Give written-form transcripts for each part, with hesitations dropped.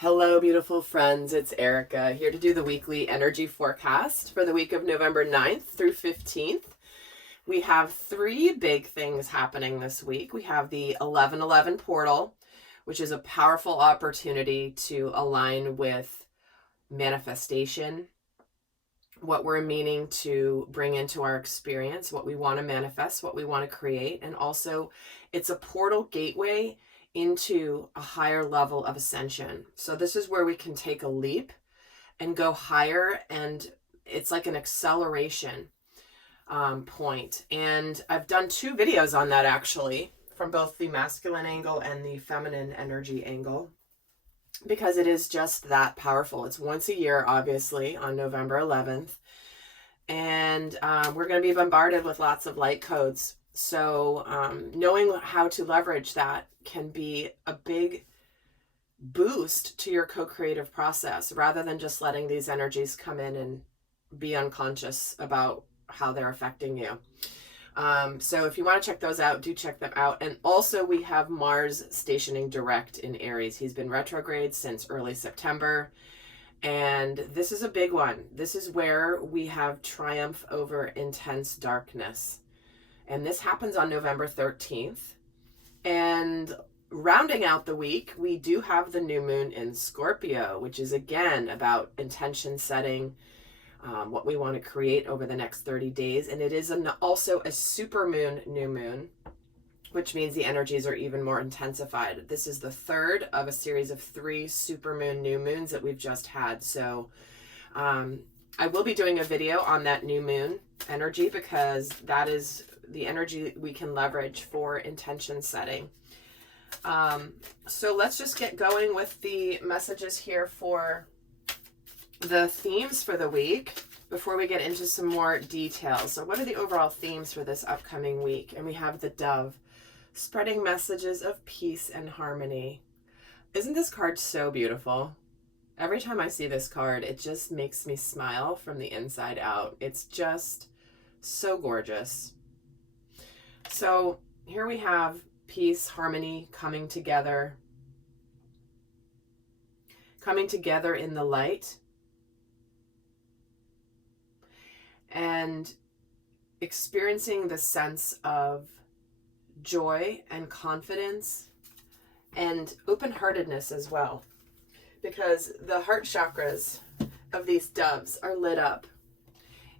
Hello, beautiful friends. It's Erika here to do the weekly energy forecast for the week of November 9th through 15th. We have three big things happening this week. We have the 1111 portal, which is a powerful opportunity to align with manifestation, what we're meaning to bring into our experience, what we want to manifest, what we want to create. And also, it's a portal gateway into a higher level of ascension. So this is where we can take a leap and go higher, and it's like an acceleration point. And I've done two videos on that actually, from both the masculine angle and the feminine energy angle, because it is just that powerful. It's once a year, obviously, on November 11th. And we're going to be bombarded with lots of light codes. So knowing how to leverage that can be a big boost to your co-creative process, rather than just letting these energies come in and be unconscious about how they're affecting you. So if you want to check those out, do check them out. And also we have Mars stationing direct in Aries. He's been retrograde since early September. And this is a big one. This is where we have triumph over intense darkness. And this happens on November 13th. And rounding out the week, we do have the new moon in Scorpio, which is again about intention setting, what we want to create over the next 30 days. And it is also a super moon new moon, which means the energies are even more intensified. This is the third of a series of 3 supermoon new moons that we've just had. So I will be doing a video on that new moon energy, because that is the energy we can leverage for intention setting. So let's just get going with the messages here for the themes for the week before we get into some more details. So what are the overall themes for this upcoming week? And we have the Dove, spreading messages of peace and harmony. Isn't this card so beautiful? Every time I see this card, it just makes me smile from the inside out. It's just so gorgeous. So here we have peace, harmony, coming together in the light, and experiencing the sense of joy and confidence and open-heartedness as well, because the heart chakras of these doves are lit up,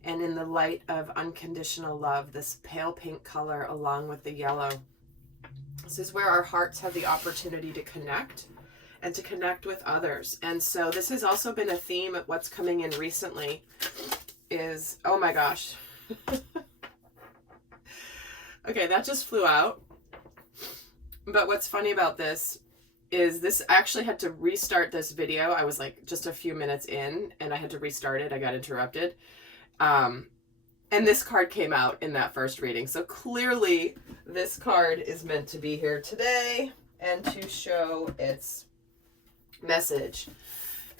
and in the light of unconditional love, this pale pink color along with the yellow. This is where our hearts have the opportunity to connect and to connect with others. And so this has also been a theme of what's coming in recently is, oh my gosh. Okay, that just flew out. But what's funny about this is this actually had to restart this video. I was like just a few minutes in and I had to restart it. I got interrupted. And this card came out in that first reading. So clearly this card is meant to be here today and to show its message.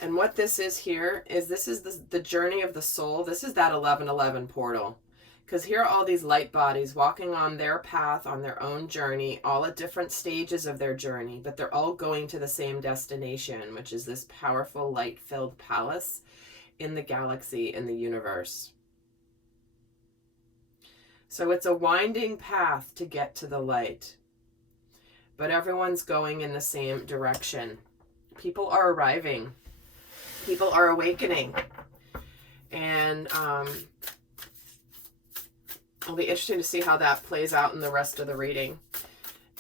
And what this is here is this is the journey of the soul. This is that 1111 portal. Because here are all these light bodies walking on their path, on their own journey, all at different stages of their journey, but they're all going to the same destination, which is this powerful light-filled palace in the galaxy, in the universe. So it's a winding path to get to the light, but everyone's going in the same direction. People are arriving. People are awakening. And it'll be interesting to see how that plays out in the rest of the reading.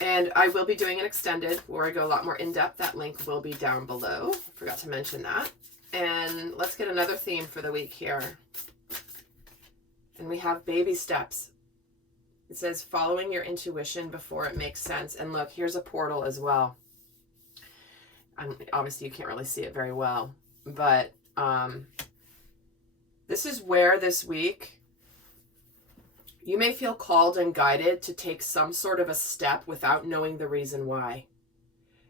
And I will be doing an extended where I go a lot more in depth. That link will be down below. Forgot to mention that. And let's get another theme for the week here. And we have baby steps. It says following your intuition before it makes sense. And look, here's a portal as well. Obviously you can't really see it very well, but this is where this week you may feel called and guided to take some sort of a step without knowing the reason why.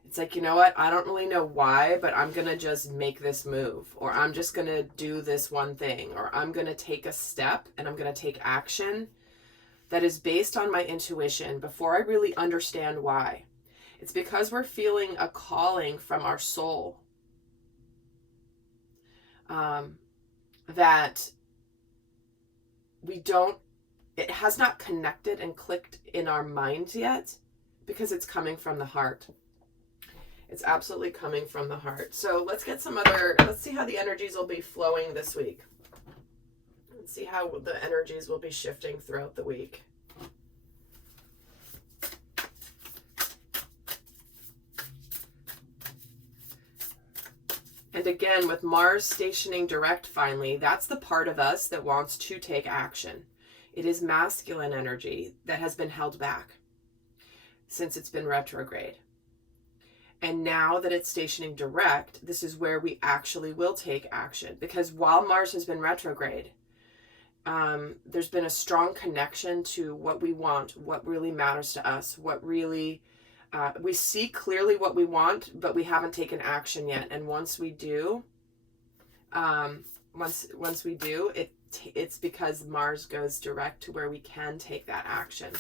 It's like, you know what? I don't really know why, but I'm going to just make this move, or I'm just going to do this one thing, or I'm going to take a step and I'm going to take action that is based on my intuition before I really understand why. It's because we're feeling a calling from our soul that it has not connected and clicked in our minds yet, because it's coming from the heart. It's absolutely coming from the heart. So let's see how the energies will be flowing this week. Let's see how the energies will be shifting throughout the week. And again, with Mars stationing direct finally, that's the part of us that wants to take action. It is masculine energy that has been held back since it's been retrograde. And now that it's stationing direct, this is where we actually will take action. Because while Mars has been retrograde, there's been a strong connection to what we want, what really matters to us, what really, we see clearly what we want, but we haven't taken action yet. And once we do, it's because Mars goes direct to where we can take that action.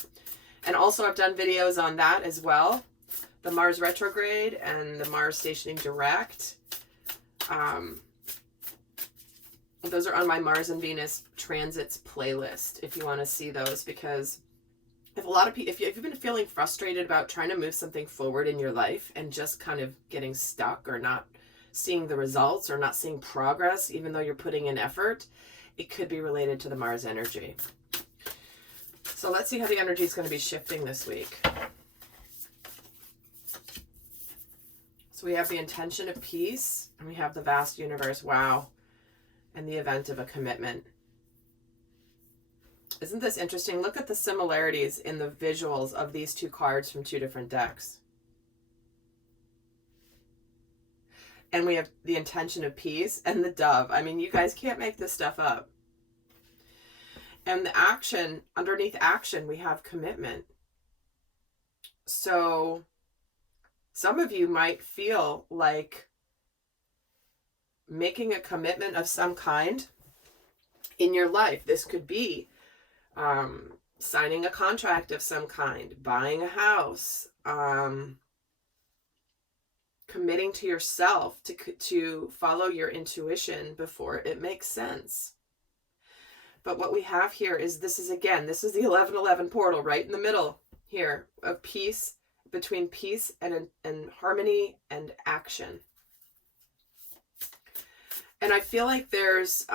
And also I've done videos on that as well. The Mars retrograde and the Mars stationing direct. Those are on my Mars and Venus transits playlist if you want to see those, because if a lot of people, if you've been feeling frustrated about trying to move something forward in your life and just kind of getting stuck or not seeing the results or not seeing progress, even though you're putting in effort, it could be related to the Mars energy. So let's see how the energy is going to be shifting this week. So we have the intention of peace, and we have the vast universe, wow, and the event of a commitment. Isn't this interesting? Look at the similarities in the visuals of these two cards from two different decks. And we have the intention of peace and the dove. I mean, you guys can't make this stuff up. And the action, underneath action, we have commitment. So some of you might feel like making a commitment of some kind in your life. This could be signing a contract of some kind, buying a house, committing to yourself to follow your intuition before it makes sense. But what we have here is this is the 1111 portal right in the middle here of peace, between peace and harmony and action. And I feel like there's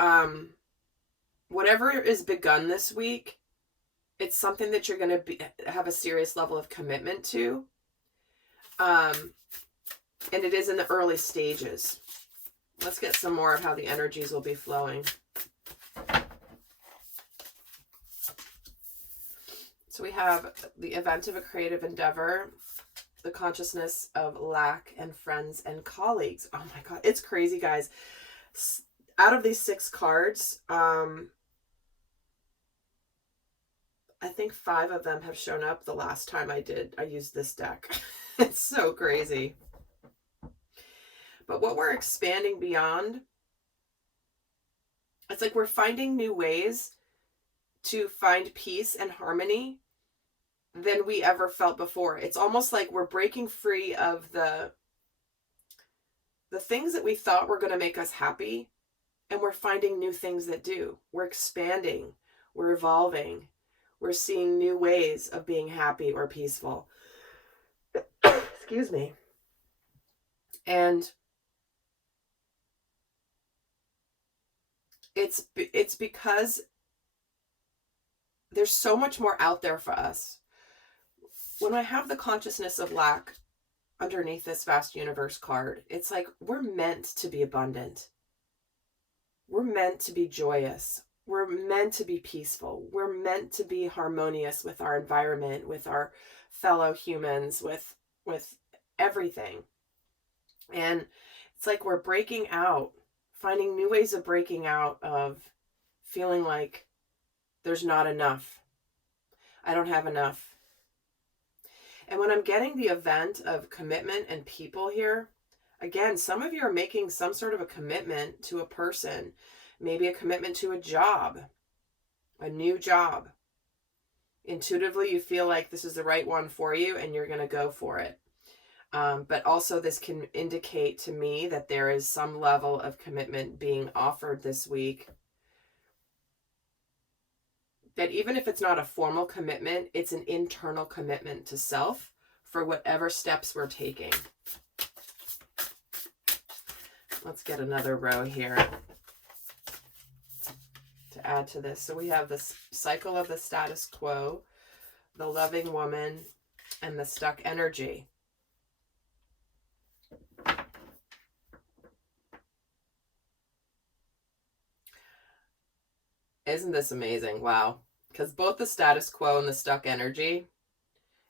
whatever is begun this week, it's something that you're going to have a serious level of commitment to. And it is in the early stages. Let's get some more of how the energies will be flowing. So we have the event of a creative endeavor, the consciousness of lack, and friends and colleagues. Oh my God, it's crazy, guys. Out of these 6 cards, I think 5 of them have shown up the last time I used this deck. It's so crazy. But what we're expanding beyond, it's like we're finding new ways to find peace and harmony than we ever felt before. It's almost like we're breaking free of the things that we thought were going to make us happy, and we're finding new things that do. We're expanding, we're evolving, we're seeing new ways of being happy or peaceful. Excuse me. And it's because there's so much more out there for us. When I have the consciousness of lack underneath this vast universe card, it's like we're meant to be abundant. We're meant to be joyous. We're meant to be peaceful. We're meant to be harmonious with our environment, with our fellow humans, with everything. And it's like we're breaking out, finding new ways of breaking out of feeling like there's not enough. I don't have enough. And when I'm getting the event of commitment and people here, again, some of you are making some sort of a commitment to a person, maybe a commitment to a job, a new job. Intuitively, you feel like this is the right one for you and you're going to go for it. But also this can indicate to me that there is some level of commitment being offered this week. That even if it's not a formal commitment, it's an internal commitment to self for whatever steps we're taking. Let's get another row here to add to this. So we have the cycle of the status quo, the loving woman, and the stuck energy. Isn't this amazing? Wow. Because both the status quo and the stuck energy,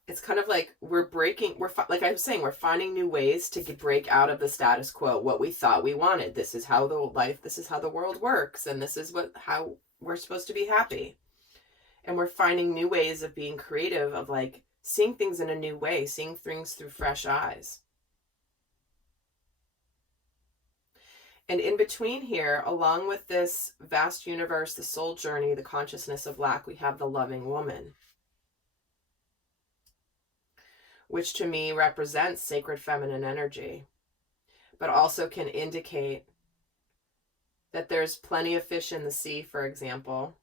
it's kind of like we're breaking, like I was saying, we're finding new ways to break out of the status quo, what we thought we wanted. This is how this is how the world works, and this is how we're supposed to be happy. And we're finding new ways of being creative, of like seeing things in a new way, seeing things through fresh eyes. And in between here, along with this vast universe, the soul journey, the consciousness of lack, we have the loving woman, which to me represents sacred feminine energy, but also can indicate that there's plenty of fish in the sea, for example.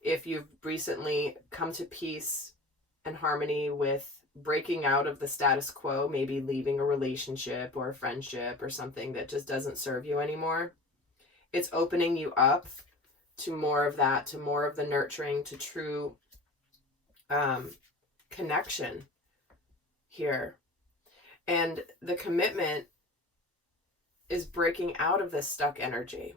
If you've recently come to peace and harmony with breaking out of the status quo, maybe leaving a relationship or a friendship or something that just doesn't serve you anymore, it's opening you up to more of that, to more of the nurturing, to true connection here. And the commitment is breaking out of this stuck energy.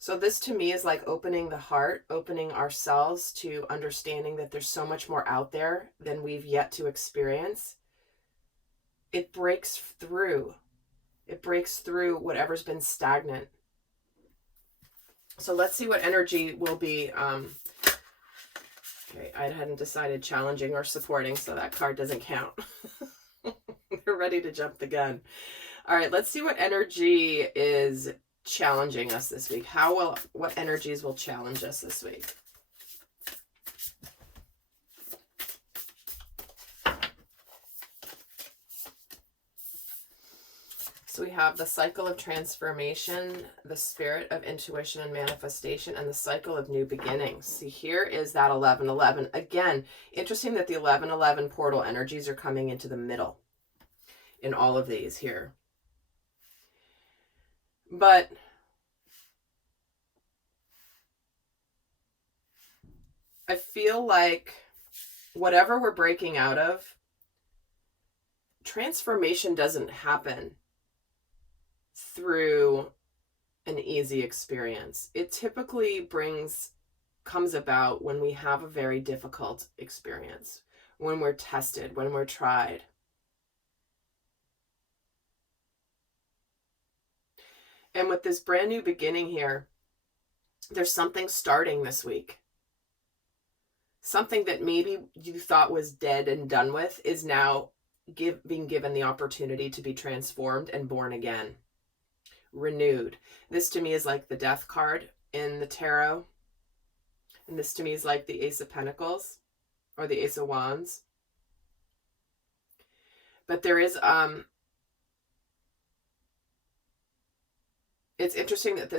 So this to me is like opening the heart, opening ourselves to understanding that there's so much more out there than we've yet to experience. It breaks through. It breaks through whatever's been stagnant. So let's see what energy will be. Okay, I hadn't decided challenging or supporting, so that card doesn't count. We're ready to jump the gun. All right, let's see what energy is challenging us this week. What energies will challenge us this week? So we have the cycle of transformation, the spirit of intuition and manifestation, and the cycle of new beginnings. See, here is that 11-11. Again, interesting that the 11-11 portal energies are coming into the middle in all of these here. But I feel like whatever we're breaking out of, transformation doesn't happen through an easy experience. It typically comes about when we have a very difficult experience, when we're tested, when we're tried. And with this brand new beginning here, there's something starting this week. Something that maybe you thought was dead and done with is now being given the opportunity to be transformed and born again. Renewed. This to me is like the Death card in the tarot. And this to me is like the Ace of Pentacles or the Ace of Wands. But there is it's interesting that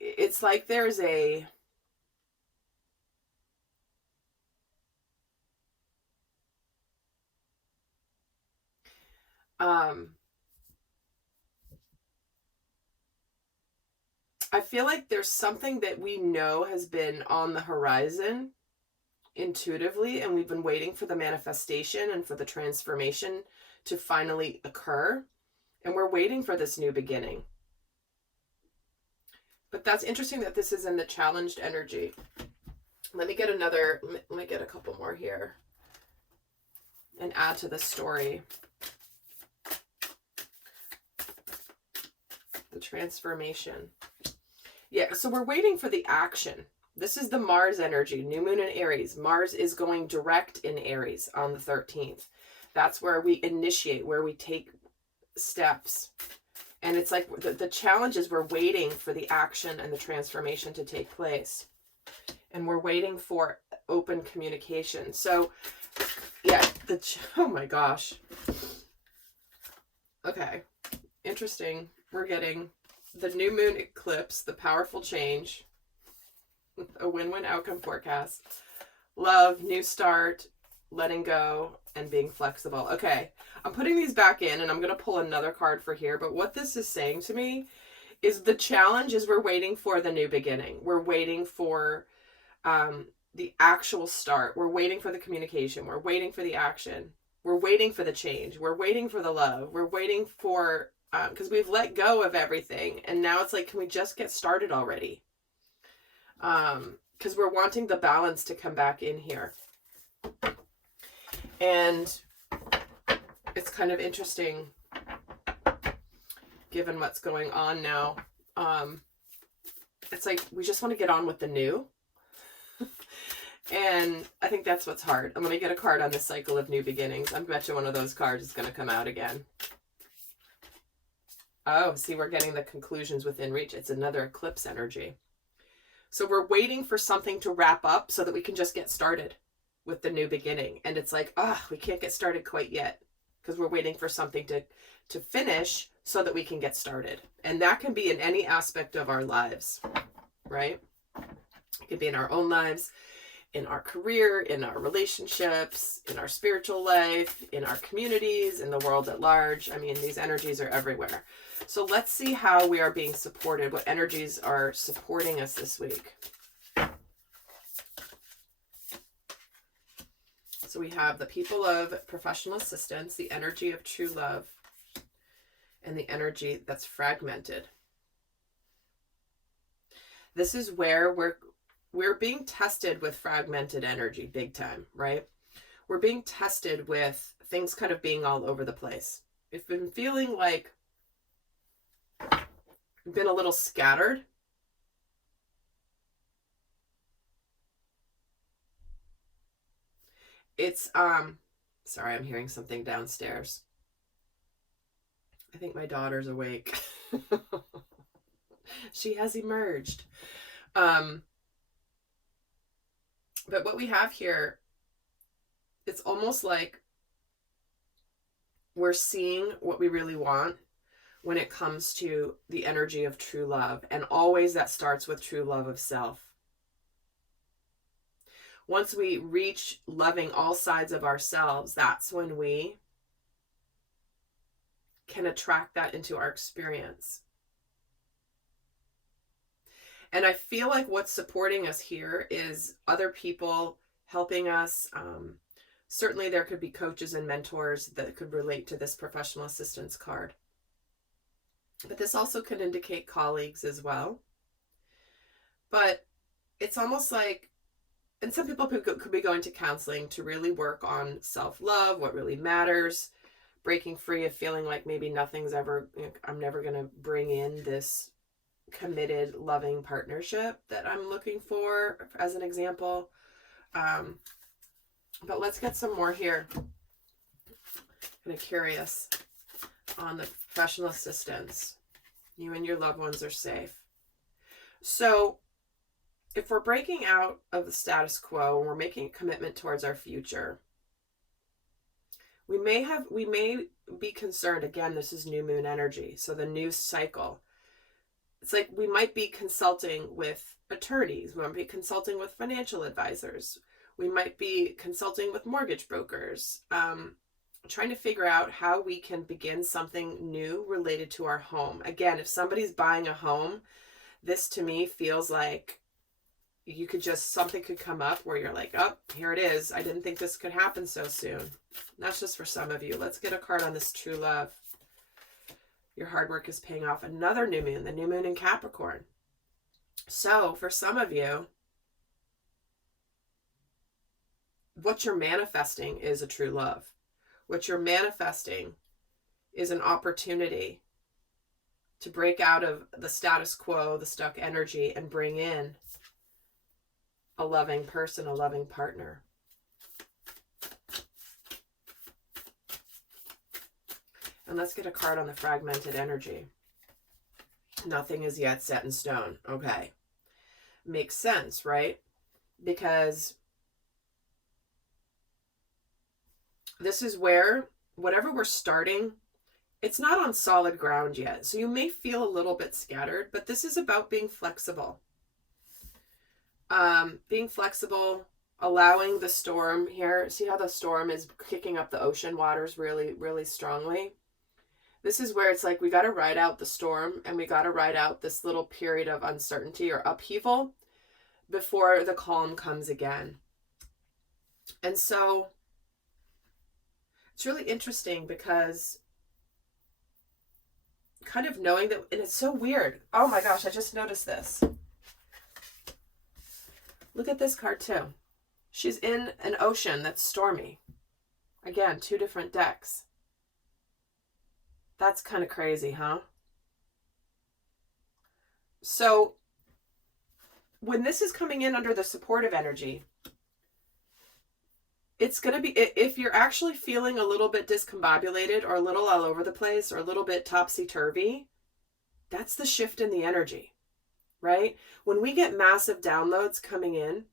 it's like there's a I feel like there's something that we know has been on the horizon intuitively, and we've been waiting for the manifestation and for the transformation to finally occur. And we're waiting for this new beginning. But that's interesting that this is in the challenged energy. Let me get a couple more here and add to the story. The transformation. Yeah, so we're waiting for the action. This is the Mars energy, new moon in Aries. Mars is going direct in Aries on the 13th. That's where we initiate, where we take steps. And it's like the challenge is we're waiting for the action and the transformation to take place. And we're waiting for open communication. So Yeah, oh my gosh. Okay, interesting. We're getting the new moon eclipse, the powerful change, a win-win outcome forecast, love, new start, letting go, and being flexible. Okay, I'm putting these back in, and I'm going to pull another card for here, but what this is saying to me is the challenge is we're waiting for the new beginning. We're waiting for the actual start. We're waiting for the communication. We're waiting for the action. We're waiting for the change. We're waiting for the love. We're waiting for, because we've let go of everything. And now it's like, can we just get started already? Because we're wanting the balance to come back in here. And it's kind of interesting, given what's going on now. It's like, we just want to get on with the new. And I think that's what's hard. I'm going to get a card on the cycle of new beginnings. I bet you one of those cards is going to come out again. Oh, see, we're getting the conclusions within reach. It's another eclipse energy. So we're waiting for something to wrap up so that we can just get started with the new beginning. And it's like, we can't get started quite yet because we're waiting for something to finish so that we can get started. And that can be in any aspect of our lives, right? It could be in our own lives, in our career, in our relationships, in our spiritual life, in our communities, in the world at large. I mean, these energies are everywhere. So let's see how we are being supported, what energies are supporting us this week. So we have the people of professional assistance, the energy of true love, and the energy that's fragmented. This is where we're being tested with fragmented energy big time, right? We're being tested with things kind of being all over the place. We've been feeling like we've been a little scattered. It's, sorry, I'm hearing something downstairs. I think my daughter's awake. She has emerged. But what we have here, it's almost like we're seeing what we really want when it comes to the energy of true love. And always that starts with true love of self. Once we reach loving all sides of ourselves, that's when we can attract that into our experience. And I feel like what's supporting us here is other people helping us. Certainly there could be coaches and mentors that could relate to this professional assistance card. But this also could indicate colleagues as well. But it's almost like, and some people could be going to counseling to really work on self-love, what really matters, breaking free of feeling like maybe nothing's ever, I'm never going to bring in this committed, loving partnership that I'm looking for, as an example. But let's get some more here. I'm kind of curious on the professional assistance. You and your loved ones are safe. So if we're breaking out of the status quo and we're making a commitment towards our future, we may be concerned. Again, this is new moon energy. So the new cycle. It's like we might be consulting with attorneys. We might be consulting with financial advisors. We might be consulting with mortgage brokers, trying to figure out how we can begin something new related to our home. Again, if somebody's buying a home, this to me feels like you could just, something could come up where you're like, oh, here it is. I didn't think this could happen so soon. That's just for some of you. Let's get a card on this true love. Your hard work is paying off. Another new moon, the new moon in Capricorn. So for some of you, what you're manifesting is a true love. What you're manifesting is an opportunity to break out of the status quo, the stuck energy, and bring in a loving person, a loving partner. And let's get a card on the fragmented energy. Nothing is yet set in stone. Okay. Makes sense, right? Because This is where whatever we're starting, it's not on solid ground yet. So you may feel a little bit scattered, but this is about being flexible. Being flexible, allowing the storm here. See how the storm is kicking up the ocean waters really, really strongly? This is where it's like we got to ride out the storm, and we got to ride out this little period of uncertainty or upheaval before the calm comes again. And so it's really interesting because kind of knowing that, and it's so weird. Oh my gosh, I just noticed this. Look at this card too. She's in an ocean that's stormy. Again, 2 different decks. That's kind of crazy, huh? So when this is coming in under the supportive energy, it's going to be, if you're actually feeling a little bit discombobulated or a little all over the place or a little bit topsy-turvy, that's the shift in the energy, right? When we get massive downloads coming in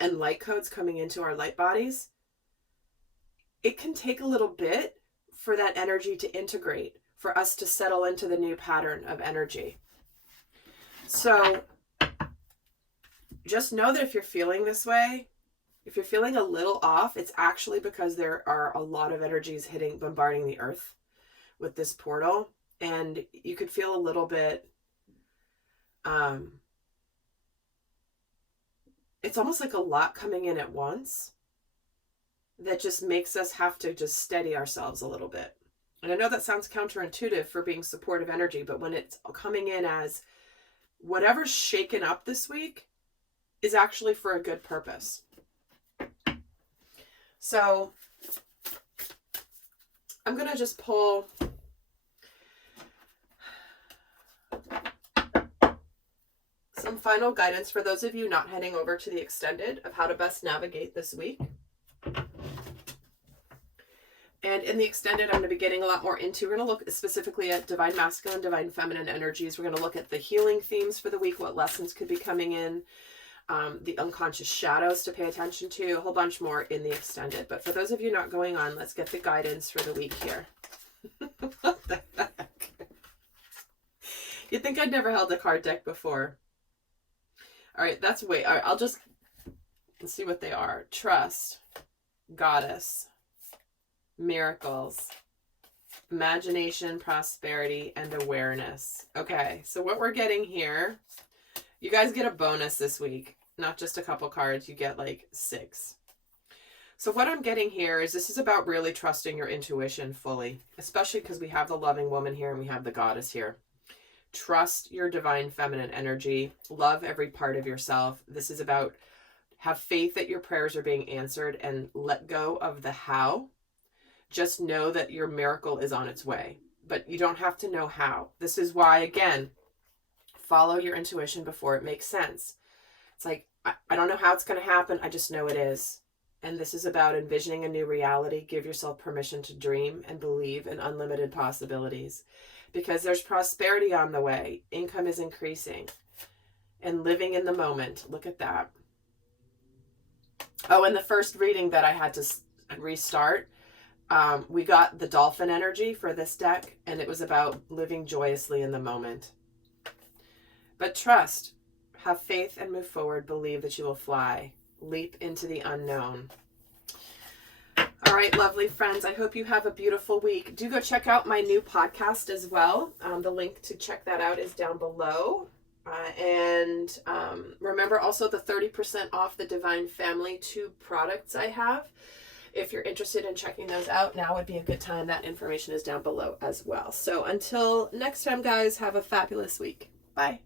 and light codes coming into our light bodies, it can take a little bit for that energy to integrate, for us to settle into the new pattern of energy. So just know that if you're feeling this way, if you're feeling a little off, it's actually because there are a lot of energies bombarding the earth with this portal. And you could feel a little bit, it's almost like a lot coming in at once that just makes us have to just steady ourselves a little bit. And I know that sounds counterintuitive for being supportive energy, but when it's coming in as whatever's shaken up this week is actually for a good purpose. So I'm going to just pull some final guidance for those of you not heading over to the extended of how to best navigate this week. And in the extended, I'm going to be getting a lot more into, we're going to look specifically at divine masculine, divine feminine energies. We're going to look at the healing themes for the week, what lessons could be coming in, the unconscious shadows to pay attention to, a whole bunch more in the extended. But for those of you not going on, let's get the guidance for the week here. What the heck? You'd think I'd never held a card deck before. All right, all right, I'll just see what they are. Trust, goddess, miracles, imagination, prosperity, and awareness. Okay, so what we're getting here, you guys get a bonus this week, not just a couple cards, you get like 6. So what I'm getting here is this is about really trusting your intuition fully, especially because we have the loving woman here and we have the goddess here. Trust your divine feminine energy. Love every part of yourself. This is about have faith that your prayers are being answered and let go of the how. Just know that your miracle is on its way, but you don't have to know how. This is why, again, follow your intuition before it makes sense. It's like, I don't know how it's going to happen. I just know it is. And this is about envisioning a new reality. Give yourself permission to dream and believe in unlimited possibilities, because there's prosperity on the way. Income is increasing and living in the moment. Look at that. Oh, and the first reading that I had to restart, we got the dolphin energy for this deck, and it was about living joyously in the moment. But trust, have faith and move forward. Believe that you will fly. Leap into the unknown. All right, lovely friends. I hope you have a beautiful week. Do go check out my new podcast as well. The link to check that out is down below. And remember also the 30% off the Divine Family 2 products I have. If you're interested in checking those out, now would be a good time. That information is down below as well. So until next time, guys, have a fabulous week. Bye.